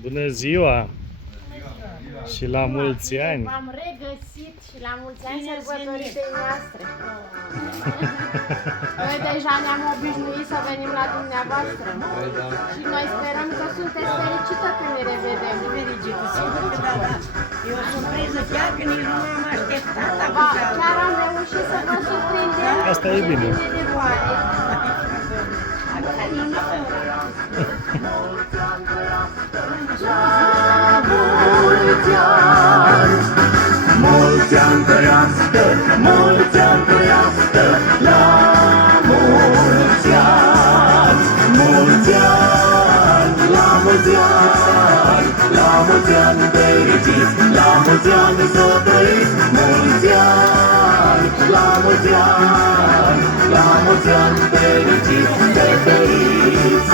Bună ziua! Și la mulți ani! V-am regăsit și la mulți ani sărbătoritei noastre. Noi deja ne-am obișnuit să venim la dumneavoastră. Și noi sperăm că sunteți fericită când ne revedem. Fericită, sigur că da, da. E o surpriză chiar că nici nu m-am așteptat. Ba, chiar am reușit să vă surprindem. Asta e bine. De boare. Acum nici nu Mulți ani trăiască, mulți ani trăiască, la mulți ani, mulți ani, la mulți ani, la mulți ani fericiți, la mulți ani să trăiți, mulți ani, la mulți ani, la mulți ani fericiți, să trăiți,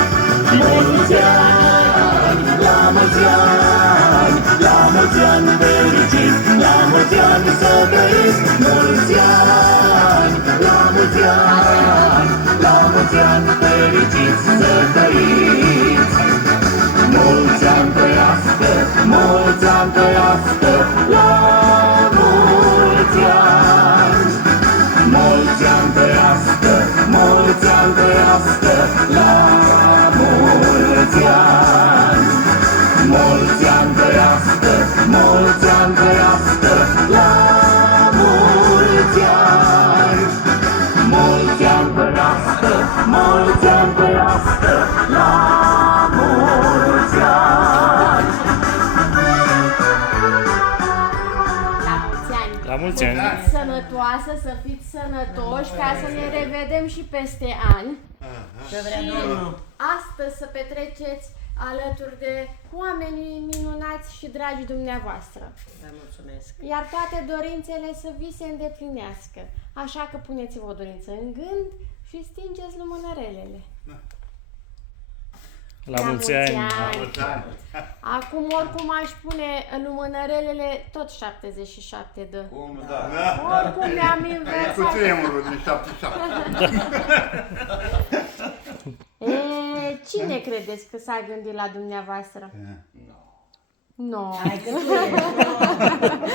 mulți ani, la mulți ani, la mulți ani fericiți, la mulți ani să trăiți, mulți ani, la mulți ani, la mulți ani fericiți să trăiți. Mulți ani trăiască, mulți ani trăiască, la mulți ani. Mulți ani trăiască, mulți ani trăiască, la mulți ani. Mulți ani trăiască, mulți ani trăiască, la mulți ani. Mulți ani trăiască, mulți ani trăiască, la mulți ani. La mulți ani. La mulți ani! Fiți sănătoasă, să fiți sănătoși, ca să ne revedem și peste ani. Și astăzi să petreceți alături de oamenii minunați și dragi dumneavoastră. Vă mulțumesc. Iar toate dorințele să vi se îndeplinească. Așa că puneți-vă o dorință în gând și stingeți lumânărelele. La mulți ani! Acum oricum aș pune lumânărelele tot 77 dă. Cum nu da? Oricum mi-am Cu inversat. tremurul din 77. Cine credeți că s-a gândit la dumneavoastră? Nu. Hai că tu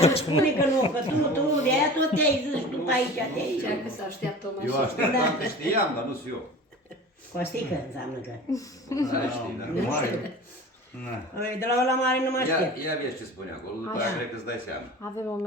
ești. Spune că nu, că tu de aia tot te-ai zis după aici, de aici. Că se așteaptă o Eu mașină. așteptam că știam, dar nu știu eu. Costică înseamnă că. Da, știi, dar nu știu. De la ăla mare nu mă aștept. Ia vezi ce spune acolo, după aia cred că îți dai seama. Avem o